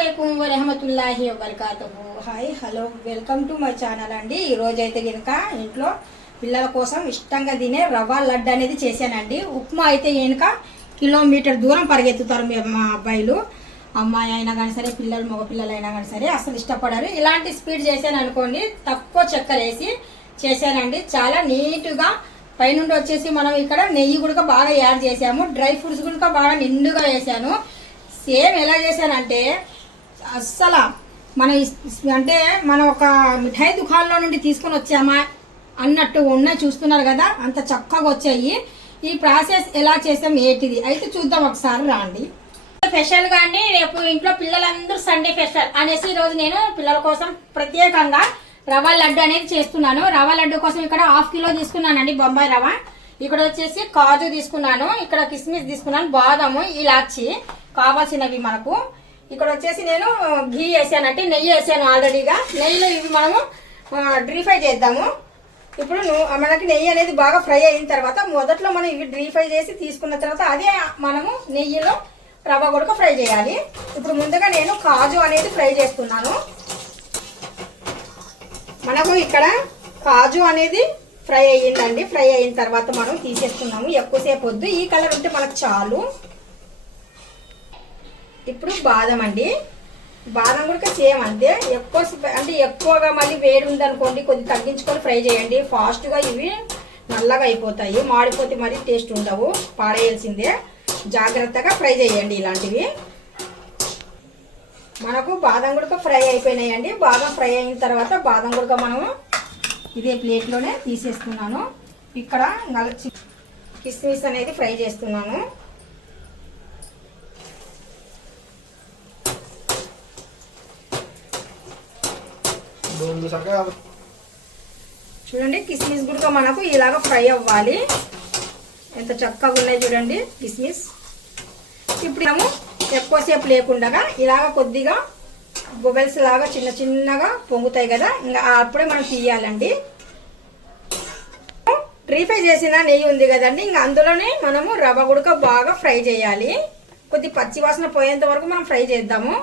అస్సలాముఅలైకుం వరహమతుల్లాహి వబర్కాతుహు. Hi hello welcome to my channel అండి. ఈరోజు అయితే కనుక ఇంట్లో పిల్లల కోసం ఇష్టంగా తినే రవ్వ లడ్డు అనేది చేశానండి. ఉప్మా అయితే కనుక కిలోమీటర్ దూరం పరిగెత్తుతారు మా అబ్బాయిలు, అమ్మాయి అయినా కానీ సరే, పిల్లలు మగ పిల్లలు అయినా కానీ సరే అసలు ఇష్టపడారు. ఇలాంటి స్పీడ్ చేశాను అనుకోండి, తక్కువ చక్కెర వేసి చేశానండి. చాలా నీట్గా పైనుండి వచ్చేసి మనం ఇక్కడ నెయ్యి కూడా బాగా యాడ్ చేసాము, డ్రై ఫ్రూట్స్ కూడా బాగా నిండుగా వేసాను. సేమ్ ఎలా చేశానంటే అస్సలు మనం ఒక మిఠాయి దుకాణంలో నుండి తీసుకొని వచ్చామా అన్నట్టు ఉన్నాయి. చూస్తున్నారు కదా, అంత చక్కగా వచ్చాయి. ఈ ప్రాసెస్ ఎలా చేసాం ఏంటిది అయితే చూద్దాం, ఒకసారి రాండి. స్పెషల్గా అండి, రేపు ఇంట్లో పిల్లలందరూ సండే స్పెషల్ అనేసి ఈరోజు నేను పిల్లల కోసం ప్రత్యేకంగా రవ్వ లడ్డు అనేది చేస్తున్నాను. రవ్వ లడ్డు కోసం ఇక్కడ 1/2 కిలో తీసుకున్నానండి బొంబాయి రవ్వ. ఇక్కడ వచ్చేసి కాజు తీసుకున్నాను, ఇక్కడ కిస్మిస్ తీసుకున్నాను, బాదాము, ఇలాచి కావాల్సినవి మనకు. ఇక్కడ వచ్చేసి నేను ఘీ వేసానంటే నెయ్యి వేసాను ఆల్రెడీగా. నెయ్యిలో ఇవి మనము డ్రీ ఫ్రై చేద్దాము. ఇప్పుడు మనకి నెయ్యి అనేది బాగా ఫ్రై అయిన తర్వాత మొదట్లో మనం ఇవి డ్రీ ఫ్రై చేసి తీసుకున్న తర్వాత అదే మనము నెయ్యిలో రవ్వ కూడా ఫ్రై చేయాలి. ఇప్పుడు ముందుగా నేను కాజు అనేది ఫ్రై చేస్తున్నాను. మనకు ఇక్కడ కాజు అనేది ఫ్రై అయ్యిందండి. ఫ్రై అయిన తర్వాత మనం తీసేస్తున్నాము, ఎక్కువసేపు వద్దు, ఈ కలర్ ఉంటే మనకు చాలు. ఇప్పుడు బాదం అండి, బాదం కూడా సేమ్ అంతే. ఎక్కువగా మళ్ళీ వేడి ఉందనుకోండి, కొద్దిగా తగ్గించుకొని ఫ్రై చేయండి. ఫాస్ట్గా ఇవి నల్లగా అయిపోతాయి, మాడిపోతే మరి టేస్ట్ ఉండవు, పాడేయాల్సిందే. జాగ్రత్తగా ఫ్రై చేయండి ఇలాంటివి. మనకు బాదం కూడా ఫ్రై అయిపోయినాయండి. బాదం ఫ్రై అయిన తర్వాత బాదం కూడా మనము ఇదే ప్లేట్లోనే తీసేస్తున్నాను. ఇక్కడ కిస్మిస్ అనేది ఫ్రై చేస్తున్నాను. చూడండి, కిస్మిస్ కూడా మనకు ఇలాగ ఫ్రై అవ్వాలి. ఎంత చక్కగా ఉన్నాయి చూడండి కిస్మిస్. ఇప్పుడు మనము ఎక్కువసేపు లేకుండా ఇలాగ కొద్దిగా బొబెల్స్ లాగా చిన్న చిన్నగా పొంగుతాయి కదా, ఇంకా అప్పుడే మనం తీయాలండి. డ్రీ ఫ్రై చేసిన నెయ్యి ఉంది కదండి, ఇంకా అందులోనే మనము రవ్వ గుడక బాగా ఫ్రై చేయాలి. కొద్ది పచ్చి వాసన పోయేంత వరకు మనం ఫ్రై చేద్దాము.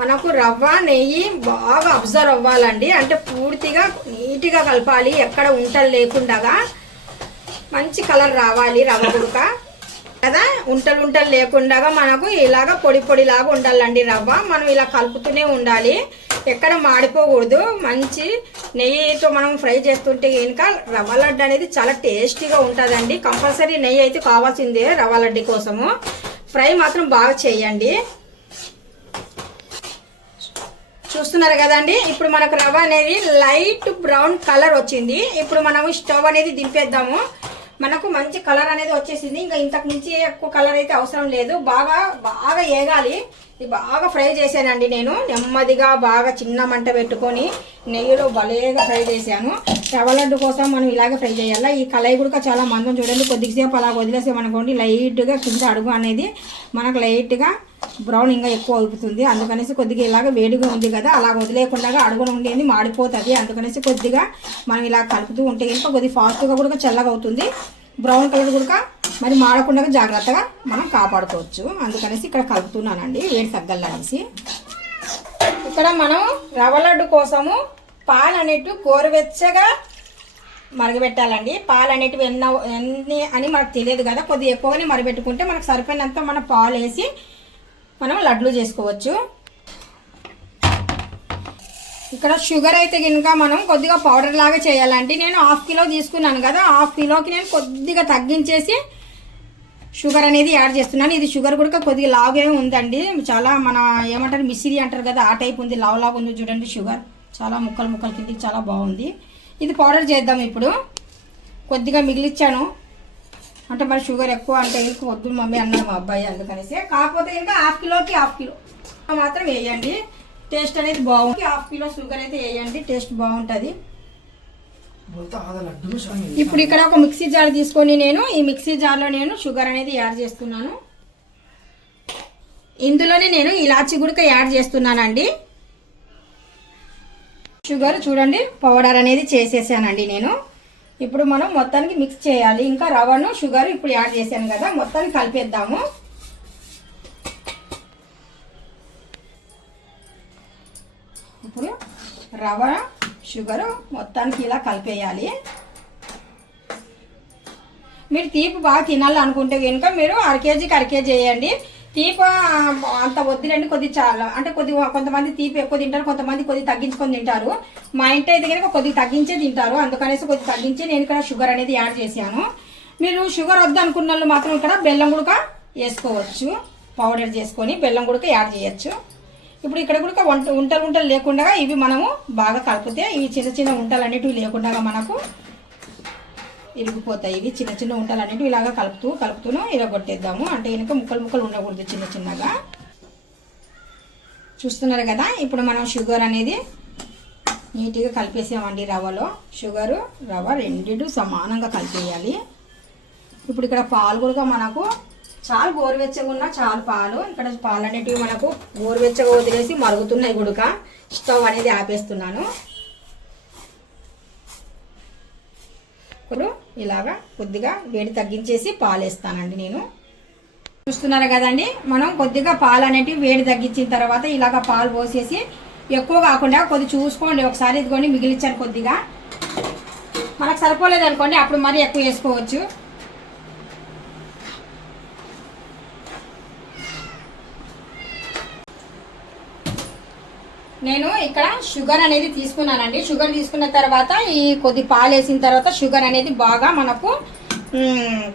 మనకు రవ్వ నెయ్యి బాగా అబ్జర్వ్ అవ్వాలండి, అంటే పూర్తిగా నీట్గా కలపాలి, ఎక్కడ ఉంటలు లేకుండా మంచి కలర్ రావాలి రవ్వ గుడక కదా. ఉంటలు లేకుండా మనకు ఇలాగ పొడి పొడిలాగా ఉండాలండి రవ్వ. మనం ఇలా కలుపుతూనే ఉండాలి, ఎక్కడ మాడిపోకూడదు. మంచి నెయ్యితో మనం ఫ్రై చేస్తుంటే కనుక రవ్వ లడ్డు అనేది చాలా టేస్టీగా ఉంటుందండి. కంపల్సరీ నెయ్యి అయితే కావాల్సిందే రవ్వ లడ్డు కోసము. ఫ్రై మాత్రం బాగా చేయండి. చూస్తున్నారు కదండి, ఇప్పుడు మనకు రవ్వ అనేది లైట్ బ్రౌన్ కలర్ వచ్చింది. ఇప్పుడు మనము స్టవ్ అనేది దింపేద్దాము. మనకు మంచి కలర్ అనేది వచ్చేసింది. ఇంకా ఇంతకు మించి ఎక్కువ కలర్ అయితే అవసరం లేదు, బాగా బాగా ఏగాలి. ఇది బాగా ఫ్రై చేశానండి నేను, నెమ్మదిగా బాగా చిన్న మంట పెట్టుకొని నెయ్యిలో భలేగా ఫ్రై చేశాను. రవ్వ లడ్డు కోసం మనం ఇలాగే ఫ్రై చేయాలి. ఈ కళాయి కూడా చాలా మందం చూడండి, కొద్దిసేపు అలా వదిలేసామనుకోండి లైట్గా కింద అడుగు అనేది మనకు లైట్గా బ్రౌన్ ఇంకా ఎక్కువ అవుతుంది. అందుకనేసి కొద్దిగా ఇలాగ వేడిగా ఉంది కదా, అలా వదిలేకుండా అడుగున ఉండేది మాడిపోతుంది. అందుకనేసి కొద్దిగా మనం ఇలా కలుపుతూ ఉంటే కనుక కొద్దిగా ఫాస్ట్గా కూడా చల్లగా అవుతుంది. బ్రౌన్ కలర్ కూడా మరి మాడకుండా జాగ్రత్తగా మనం కాపాడుకోవచ్చు. అందుకనేసి ఇక్కడ కలుపుతున్నానండి వేడి తగ్గలు అనేసి. ఇక్కడ మనం రవ్వ లడ్డు కోసము పాలు అనేటివి గోరువెచ్చగా మరగబెట్టాలండి. పాలు అనేటివి ఎన్ని అని మనకు తెలియదు కదా, కొద్దిగా ఎక్కువగానే మరగబెట్టుకుంటే మనకు సరిపోయినంత మనం పాలు వేసి మనం లడ్లు చేసుకోవచ్చు. ఇక్కడ షుగర్ అయితే కనుక మనం కొద్దిగా పౌడర్ లాగా చేయాలండి. నేను 1/2 కిలో తీసుకున్నాను కదా, 1/2 కిలోకి నేను కొద్దిగా తగ్గించేసి షుగర్ అనేది యాడ్ చేస్తున్నాను. ఇది షుగర్ కూడా కొద్దిగా లాగే ఉందండి, చాలా మన ఏమంటారు మిసిరి అంటారు కదా ఆ టైప్ ఉంది, లావులాగా ఉంది చూడండి. షుగర్ చాలా ముక్కలు కిందికి చాలా బాగుంది. ఇది పౌడర్ చేద్దాం. ఇప్పుడు కొద్దిగా మిగిలిచ్చాను, అంటే మరి షుగర్ ఎక్కువ అంటే ఇంక వద్దు మమ్మీ అన్నాడు మా అబ్బాయి, అందుకనేసి. కాకపోతే ఇంకా 1/2 కిలోకి 1/2 కిలో మాత్రం వేయండి, టేస్ట్ అనేది బాగుంది. 1/2 కిలో షుగర్ అయితే వేయండి, టేస్ట్ బాగుంటుంది. ఇప్పుడు ఇక్కడ ఒక మిక్సీ జార్ తీసుకొని నేను ఈ మిక్సీ జార్లో నేను షుగర్ అనేది యాడ్ చేస్తున్నాను. ఇందులోనే నేను ఇలాచి గుడక యాడ్ చేస్తున్నానండి. షుగర్ చూడండి పౌడర్ అనేది చేసేసానండి నేను. ఇప్పుడు మనం మొత్తానికి మిక్స్ చేయాలి. ఇంకా రవ్వను షుగర్ ఇప్పుడు యాడ్ చేశాను కదా, మొత్తానికి కలిపేద్దాము. ఇప్పుడు రవ్వ షుగరు మొత్తానికి ఇలా కలిపేయాలి. మీరు తీపి బాగా తినాలనుకుంటే కనుక మీరు అర కేజీ వేయండి. తీపి అంత వద్దులండి, కొద్ది చాలా అంటే కొంతమంది తీపి ఎక్కువ తింటారు, కొంతమంది కొద్ది తగ్గించుకొని తింటారు. మా ఇంటి అయితే కనుక కొద్ది తగ్గించే తింటారు, అందుకనేసి కొద్ది తగ్గించి నేను ఇక్కడ షుగర్ అనేది యాడ్ చేశాను. మీరు షుగర్ వద్దు అనుకున్న వాళ్ళు మాత్రం ఇక్కడ బెల్లం గుడక వేసుకోవచ్చు, పౌడర్ చేసుకొని బెల్లం గుడక యాడ్ చేయొచ్చు. ఇప్పుడు ఇక్కడ కూడా ఉంటలు లేకుండా ఇవి మనము బాగా కలిపితే ఇవి చిన్న చిన్న ఉంటలు అనేటివి లేకుండా మనకు ఇరిగిపోతాయి. ఇవి చిన్న చిన్న ఉంటలు అనేటివి ఇలాగా కలుపుతూను ఇరగొట్టేద్దాము. అంటే కనుక ముక్కలు ఉండకూడదు, చిన్న చిన్నగా. చూస్తున్నారు కదా, ఇప్పుడు మనం షుగర్ అనేది నీట్గా కలిపేసామండి. రవ్వలో షుగరు రవ్వ రెండిటి సమానంగా కలిపేయాలి. ఇప్పుడు ఇక్కడ పాలు కూడా మనకు చాలా గోరువెచ్చగా ఉన్న చాలు పాలు. ఇక్కడ పాలు అనేటివి మనకు గోరువెచ్చగా వదిలేసి మరుగుతున్నాయి గుడక. స్టవ్ అనేది ఆపేస్తున్నాను. ఇప్పుడు ఇలాగా కొద్దిగా వేడి తగ్గించేసి పాలు వేస్తానండి నేను. చూస్తున్నారు కదండి, మనం కొద్దిగా పాలు అనేటివి వేడి తగ్గించిన తర్వాత ఇలాగ పాలు పోసేసి ఎక్కువ కాకుండా కొద్ది చూసుకోండి. ఒకసారి ఇదిగోండి మిగిలించాను కొద్దిగా, మనకు సరిపోలేదు అనుకోండి అప్పుడు మరీ ఎక్కువ వేసుకోవచ్చు. నేను ఇక్కడ షుగర్ అనేది తీసుకున్నానండి. షుగర్ తీసుకున్న తర్వాత ఈ కొద్ది పాలు వేసిన తర్వాత షుగర్ అనేది బాగా మనకు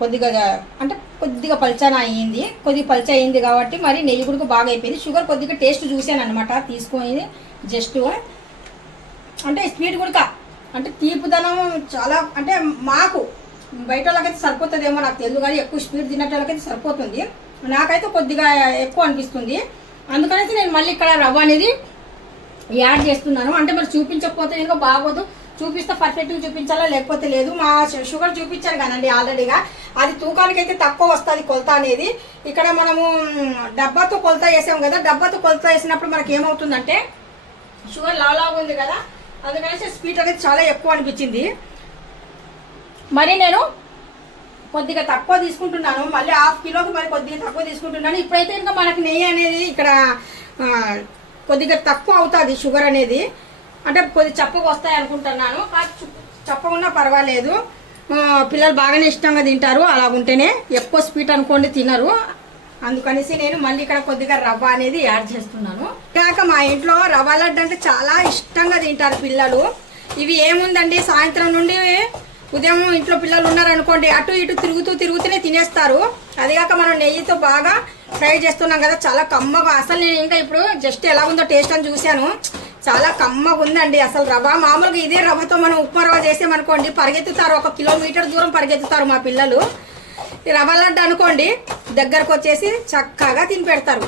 కొద్దిగా పల్చన అయ్యింది. కొద్దిగా పల్చ అయ్యింది కాబట్టి మరి నెయ్యి కూడా బాగా అయిపోయింది. షుగర్ కొద్దిగా టేస్ట్ చూసాను అనమాట తీసుకొని, జస్ట్ అంటే స్వీట్ కూడా అంటే తీపిదనం చాలా అంటే మాకు బయట వాళ్ళకైతే సరిపోతుందేమో నాకు తెలియదు, కానీ ఎక్కువ స్వీట్ తిన్నట్టు వాళ్ళకైతే సరిపోతుంది. నాకైతే కొద్దిగా ఎక్కువ అనిపిస్తుంది. అందుకనేసి నేను మళ్ళీ ఇక్కడ రవ్వ అనేది యాడ్ చేస్తున్నాను. అంటే మరి చూపించకపోతే ఇంకా బాగోదు, చూపిస్తే పర్ఫెక్ట్గా చూపించాలా లేకపోతే లేదు. మా షుగర్ చూపించాను కదండి ఆల్రెడీగా, అది తూకానికి అయితే తక్కువ వస్తుంది కొలత అనేది. ఇక్కడ మనము డబ్బాతో కొలత వేసాం కదా, డబ్బాతో కొలత వేసినప్పుడు మనకి ఏమవుతుందంటే షుగర్ లాగా ఉంది కదా, అందుకనేసి స్వీట్ అనేది చాలా ఎక్కువ అనిపించింది. మరి నేను కొద్దిగా తక్కువ తీసుకుంటున్నాను, మళ్ళీ హాఫ్ కిలోకి మరి కొద్దిగా తక్కువ తీసుకుంటున్నాను. ఇప్పుడైతే ఇంకా మనకి నెయ్యి అనేది ఇక్కడ కొద్దిగా తక్కువ అవుతుంది షుగర్ అనేది, అంటే కొద్ది చప్పగా వస్తాయి అనుకుంటున్నాను. చప్పగా ఉన్నా పర్వాలేదు, పిల్లలు బాగానే ఇష్టంగా తింటారు. అలా ఉంటేనే ఎక్కువ స్వీట్ అనుకోండి తినరు, అందుకనేసి నేను మళ్ళీ ఇక్కడ కొద్దిగా రవ్వ అనేది యాడ్ చేస్తున్నాను. కాక మా ఇంట్లో రవ్వ లడ్డు అంటే చాలా ఇష్టంగా తింటారు పిల్లలు. ఇవి ఏముందండి, సాయంత్రం నుండి ఉదయం ఇంట్లో పిల్లలు ఉన్నారనుకోండి అటు ఇటు తిరుగుతూనే తినేస్తారు. అదిగాక మనం నెయ్యితో బాగా ఫ్రై చేస్తున్నాం కదా, చాలా కమ్మగా. అసలు నేను ఇంకా ఇప్పుడు జస్ట్ ఎలా ఉందో టేస్ట్ అని చూశాను, చాలా కమ్మగా ఉందండి అసలు రవ్వ. మామూలుగా ఇదే రవ్వతో మనం ఉప్మా రవ్వ చేసామనుకోండి పరిగెత్తుతారు, 1 కిలోమీటర్ దూరం పరిగెత్తుతారు మా పిల్లలు. ఈ రవ్వ లడ్డు అనుకోండి దగ్గరకు వచ్చేసి చక్కగా తిని పెడతారు.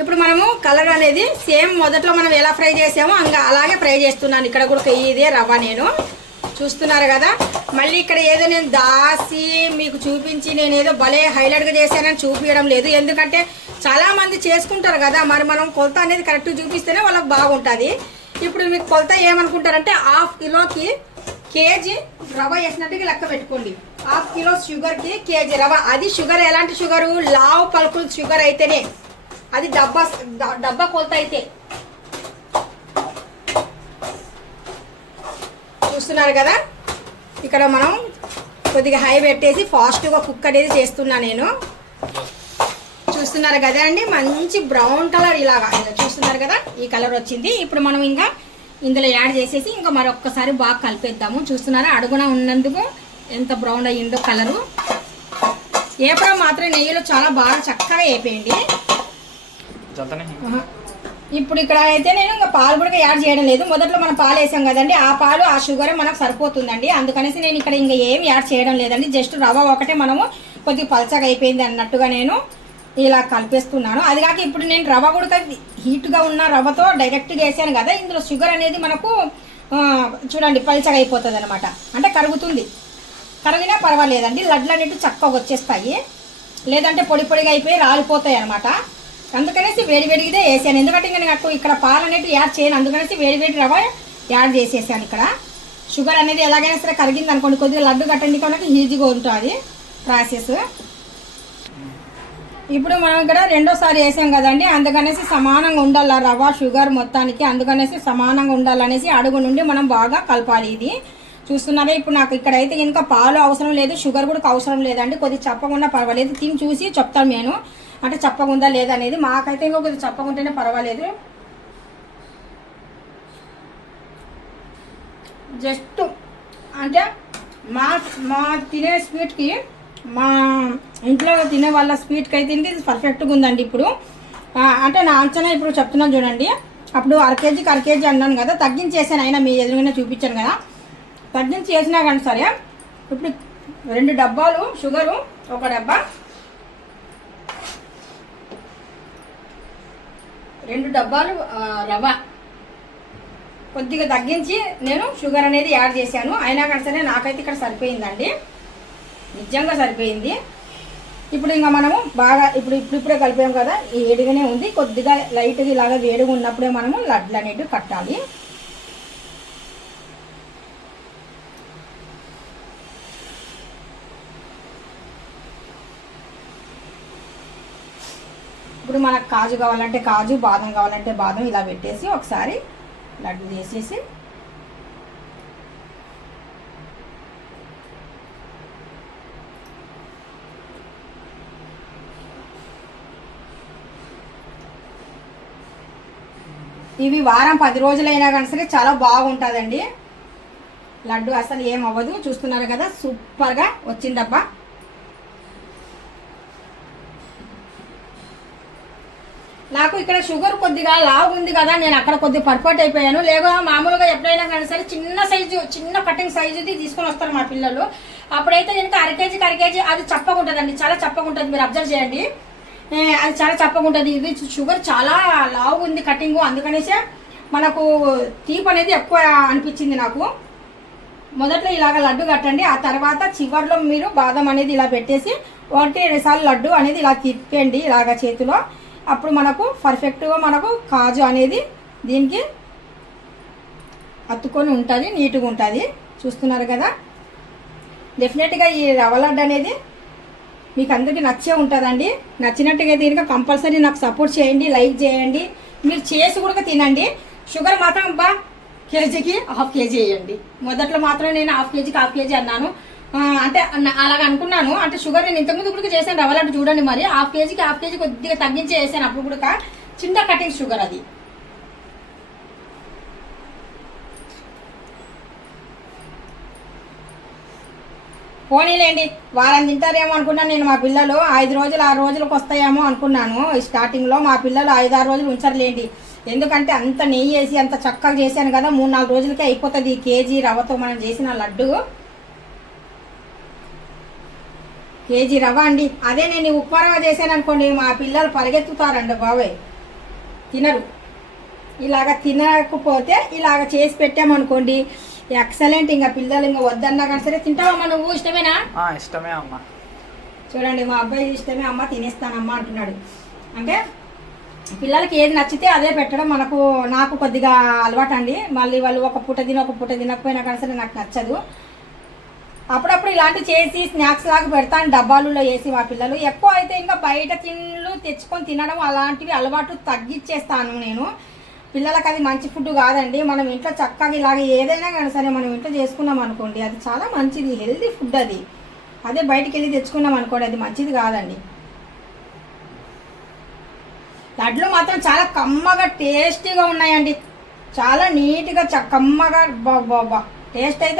ఇప్పుడు మనము కలర్ అనేది సేమ్ మొదట్లో మనం ఎలా ఫ్రై చేసామో అలాగే ఫ్రై చేస్తున్నాను. ఇక్కడ కూడా ఇదే రవ్వ నేను చూస్తున్నారు కదా. మళ్ళీ ఇక్కడ ఏదో నేను దాసి మీకు చూపించి నేను ఏదో భలే హైలైట్గా చేశానని చూపించడం లేదు, ఎందుకంటే చాలామంది చేసుకుంటారు కదా, మరి మనం కొలత అనేది కరెక్ట్గా చూపిస్తేనే వాళ్ళకి బాగుంటుంది. ఇప్పుడు మీకు కొలత ఏమనుకుంటారంటే హాఫ్ కిలోకి కేజీ రవ్వ వేసినట్టుగా లెక్క పెట్టుకోండి. హాఫ్ కిలో షుగర్కి కేజీ రవ్వ. అది షుగర్ ఎలాంటి షుగరు, లావు పలుకులు షుగర్ అయితేనే, అది డబ్బా కొలత అయితే. చూస్తున్నారు కదా, ఇక్కడ మనం కొద్దిగా హై పెట్టేసి ఫాస్ట్గా కుక్ అనేది చేస్తున్నా నేను. చూస్తున్నారు కదా అండి, మంచి బ్రౌన్ కలర్ ఇలాగా చూస్తున్నారు కదా, ఈ కలర్ వచ్చింది. ఇప్పుడు మనం ఇంకా ఇందులో యాడ్ చేసేసి ఇంకా మరొక్కసారి బాగా కలిపేద్దాము. చూస్తున్నారా అడుగున ఉన్నందుకు ఎంత బ్రౌన్ అయ్యిందో కలరు. ఏపడం మాత్రం నెయ్యిలో చాలా బాగా చక్కగా వేపేయండి. ఇప్పుడు ఇక్కడ అయితే నేను ఇంకా పాలు కూడా యాడ్ చేయడం లేదు. మొదట్లో మనం పాలు వేసాం కదండి, ఆ పాలు ఆ షుగర్ మనకు సరిపోతుందండి. అందుకనేసి నేను ఇక్కడ ఇంకా ఏం యాడ్ చేయడం లేదండి. జస్ట్ రవ్వ ఒకటే మనము కొద్దిగా పలచగా అయిపోయింది అన్నట్టుగా నేను ఇలా కలిపేస్తున్నాను. అది కాక ఇప్పుడు నేను రవ్వ కూడా హీట్గా ఉన్న రవ్వతో డైరెక్ట్గా వేసాను కదా, ఇందులో షుగర్ అనేది మనకు చూడండి పలచగా అయిపోతుంది అనమాట, అంటే కరుగుతుంది. కరిగినా పర్వాలేదండి, లడ్లు అనేవి చక్కగా వచ్చేస్తాయి, లేదంటే పొడిగా అయిపోయి రాలిపోతాయి అనమాట. అందుకనేసి వేడివేడిగిదే వేసాను, ఎందుకంటే ఇంకా నాకు ఇక్కడ పాలు అనేవి యాడ్ చేయను, అందుకనేసి వేడివేడి రవ్వ యాడ్ చేసేసాను ఇక్కడ. షుగర్ అనేది ఎలాగైనా సరే కరిగింది అనుకోండి, కొద్దిగా లడ్డు కట్టండి కనుక ఈజీగా ఉంటుంది ప్రాసెస్. ఇప్పుడు మనం ఇక్కడ రెండోసారి వేసాం కదండి, అందుకనేసి సమానంగా ఉండాలి రవ్వ షుగర్ మొత్తానికి, అందుకనేసి సమానంగా ఉండాలనేసి అడుగు నుండి మనం బాగా కలపాలి. ఇది చూస్తున్నారా, ఇప్పుడు నాకు ఇక్కడైతే ఇంకా పాలు అవసరం లేదు, షుగర్ కూడా అవసరం లేదండి. కొద్దిగా చప్పకుండా పర్వాలేదు, తిని చూసి చెప్తాను నేను అంటే చప్పగుందా లేదనేది. మాకైతే ఇంకా కొద్దిగా చప్పకుంటేనే పర్వాలేదు. జస్ట్ అంటే మా మా తినే స్వీట్కి, మా ఇంట్లో తినే వాళ్ళ స్వీట్కి అయితే ఇది పర్ఫెక్ట్గా ఉందండి. ఇప్పుడు అంటే నా అంచనా ఇప్పుడు చెప్తున్నాను చూడండి. అప్పుడు అర కేజీ అన్నాను కదా, తగ్గించేసాను, అయినా మీ ఎదురుగానే చూపించాను కదా, తగ్గించి చేసినా కానీ సరే. ఇప్పుడు 2 డబ్బాలు షుగరు, 1 డబ్బా, 2 డబ్బాలు రవ్వ, కొద్దిగా తగ్గించి నేను షుగర్ అనేది యాడ్ చేశాను. అయినా కానీ సరే నాకైతే ఇక్కడ సరిపోయిందండి, నిజంగా సరిపోయింది. ఇప్పుడు ఇంకా మనము బాగా ఇప్పుడే కలిపాం కదా, ఈ వేడిగానే ఉంది, కొద్దిగా లైట్గా ఇలాగా వేడిగా ఉన్నప్పుడే మనము లడ్లు అనేటివి కట్టాలి. ఇప్పుడు మనకు కాజు కావాలంటే కాజు, బాదం కావాలంటే బాదం, ఇలా పెట్టేసి ఒకసారి లడ్డు చేసేసి ఇవి వారం 10 రోజులైనా కానీ సరే చాలా బాగుంటుందండి లడ్డు, అసలు ఏం అవ్వదు. చూస్తున్నారు కదా, సూపర్గా వచ్చిందబ్బా. నాకు ఇక్కడ షుగర్ కొద్దిగా లావు ఉంది కదా, నేను అక్కడ కొద్దిగా పర్ఫెక్ట్ అయిపోయాను. లేదా మామూలుగా ఎప్పుడైనా కానీ సరే చిన్న కటింగ్ సైజుది తీసుకొని వస్తారు మా పిల్లలు. అప్పుడైతే నేను అర కేజీ అది చప్పగా ఉంటుందండి, చాలా చప్పగా ఉంటుంది. మీరు అబ్జర్వ్ చేయండి, అది చాలా చప్పగా ఉంటుంది. ఇది షుగర్ చాలా లావు ఉంది కటింగ్, అందుకనేసే మనకు తీపి అనేది ఎక్కువ అనిపించింది నాకు. మొదట్లో ఇలాగ లడ్డు కట్టండి, ఆ తర్వాత చివరిలో మీరు బాదం అనేది ఇలా పెట్టేసి 1-2 సార్లు లడ్డు అనేది ఇలా తిప్పండి ఇలాగ చేతిలో. అప్పుడు మనకు పర్ఫెక్ట్గా మనకు కాజు అనేది దీనికి అతుక్కొని ఉంటుంది, నీట్గా ఉంటుంది. చూస్తున్నారు కదా, డెఫినెట్గా ఈ రవ్వ లడ్డు అనేది మీకు అందరికీ నచ్చే ఉంటుందండి. నచ్చినట్టుగా దీనికి కంపల్సరీ నాకు సపోర్ట్ చేయండి, లైక్ చేయండి, మీరు చేసి కూడా తినండి. షుగర్ మాత్రం కేజీకి 1/2 కేజీ వేయండి. మొదట్లో మాత్రం నేను 1/2 కేజీ అన్నాను, అంటే అలాగ అనుకున్నాను. అంటే షుగర్ నేను ఇంతకుముందు కూడా చేశాను రవ్వ లడ్డు, చూడండి మరి 1/2 కేజీ కొద్దిగా తగ్గించి వేసాను. అప్పుడు కూడా చిన్న కటింగ్ షుగర్ అది. పోనీలేండి, వారం తింటారేమో అనుకున్నాను నేను. మా పిల్లలు 5 రోజులు 6 రోజులకు వస్తాయేమో అనుకున్నాను. స్టార్టింగ్లో మా పిల్లలు 5-6 రోజులు ఉంచరులేండి, ఎందుకంటే అంత నెయ్యి వేసి అంత చక్కగా చేశాను కదా, 3-4 రోజులకే అయిపోతుంది కేజీ రవ్వతో మనం చేసిన లడ్డు. కేజీ రవ్వ అండి. అదే నేను ఉప్మా రవ్వ చేశాను అనుకోండి, మా పిల్లలు పరిగెత్తుతారండి బాబాయ్, తినరు. ఇలాగ తినకపోతే ఇలాగ చేసి పెట్టామనుకోండి ఎక్సలెంట్. ఇంకా పిల్లలు ఇంకా వద్దన్నా కానీ సరే తింటావమ్మా, నువ్వు ఇష్టమేనా? ఇష్టమే అమ్మా. చూడండి, మా అబ్బాయి ఇష్టమే అమ్మ, తినేస్తానమ్మా అంటున్నాడు. అంటే పిల్లలకి ఏది నచ్చితే అదే పెట్టడం నాకు కొద్దిగా అలవాటు అండి. మళ్ళీ వాళ్ళు ఒక పూట తినకపోయినా కానీ సరే నాకు నచ్చదు. అప్పుడప్పుడు ఇలాంటివి చేసి స్నాక్స్ లాగా పెడతాను డబ్బాలలో వేసి. మా పిల్లలు ఎక్కువ అయితే ఇంకా బయట తిండ్లు తెచ్చుకొని తినడం అలాంటివి అలవాటు తగ్గించేస్తాను నేను. పిల్లలకి అది మంచి ఫుడ్ కాదండి. మనం ఇంట్లో చక్కగా ఇలాగ ఏదైనా కానీ సరే మనం ఇంట్లో చేసుకున్నాం అనుకోండి, అది చాలా మంచిది, హెల్తీ ఫుడ్ అది. అదే బయటికి వెళ్ళి తెచ్చుకున్నాం అనుకోండి, అది మంచిది కాదండి. లడ్లు మాత్రం చాలా కమ్మగా టేస్టీగా ఉన్నాయండి, చాలా నీట్గా కమ్మగా టేస్ట్ అయితే